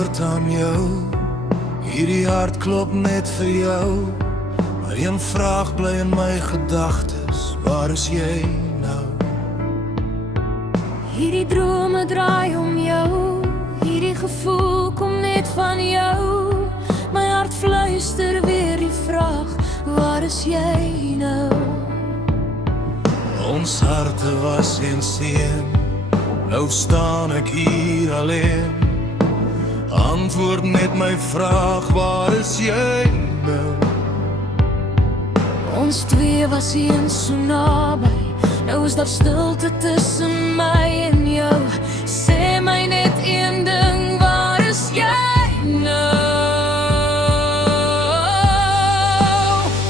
antwoord aan jou. Hierdie hart klop net vir jou. Maar een vraag bly in my gedagtes, waar is jy nou? Hierdie drome draai om jou, hierdie gevoel kom net van jou. My hart fluister weer die vraag, waar is jy nou? Ons harte was eens een, nou staan ek hier alleen. Antwoord net my vraag, waar is jy nou? Ons twee was eens so naby, nou is daar stilte tussen my en jou. Sê my net een ding, waar is jy nou?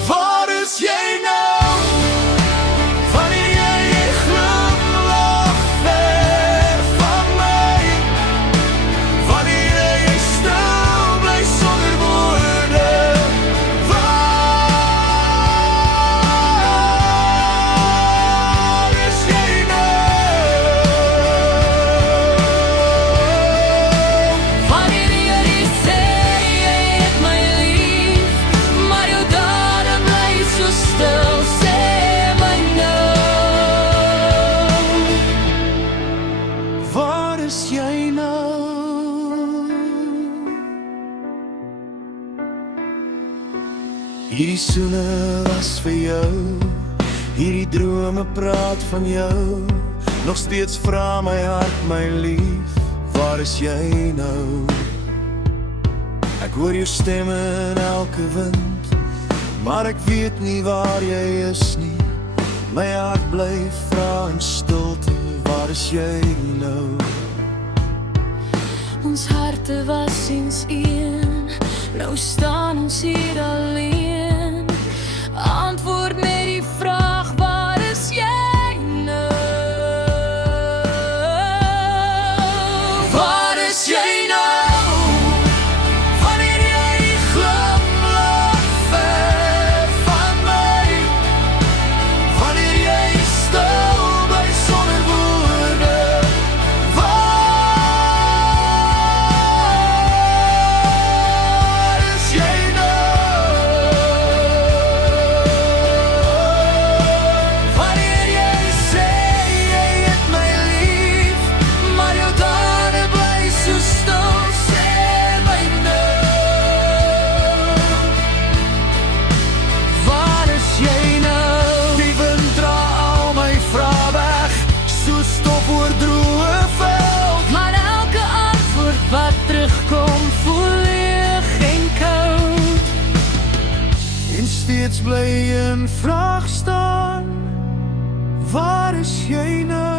Waar is jy nou? Wanneer jy glimlag ver van my, wanneer jy stil bly sonder woorde, waar is jy nou? Wanneer jy sê jy het my lief, maar jou dade bly so stil, sê my nou. Waar is jy nou? Hierdie soene was vir jou, hierdie drome praat van jou. Nog steeds vra my hart, my lief, waar is jy nou? Ek hoor jou stem in elke wind, maar ek weet nie waar jy is nie. My hart bly vra in stilte, waar is jy nou? Ons harte was eens een, nou staan ons hier alleen. Antwoord net die vraag, waar is jy nou? Waar is jy nou? Wanneer jy glimlag ver van my, wanneer jy stil bly sonder woorde, waar is jy nou? Wanneer jy sê jy het my lief, maar jou dade bly so stil, sê my nou. Waar is jy nou? Die wind dra al my vrae weg, so stof oor droë veld. Maar elke antwoord wat terugkom, voel leeg en koud. En steeds bly een vraag staan, waar is jy nou?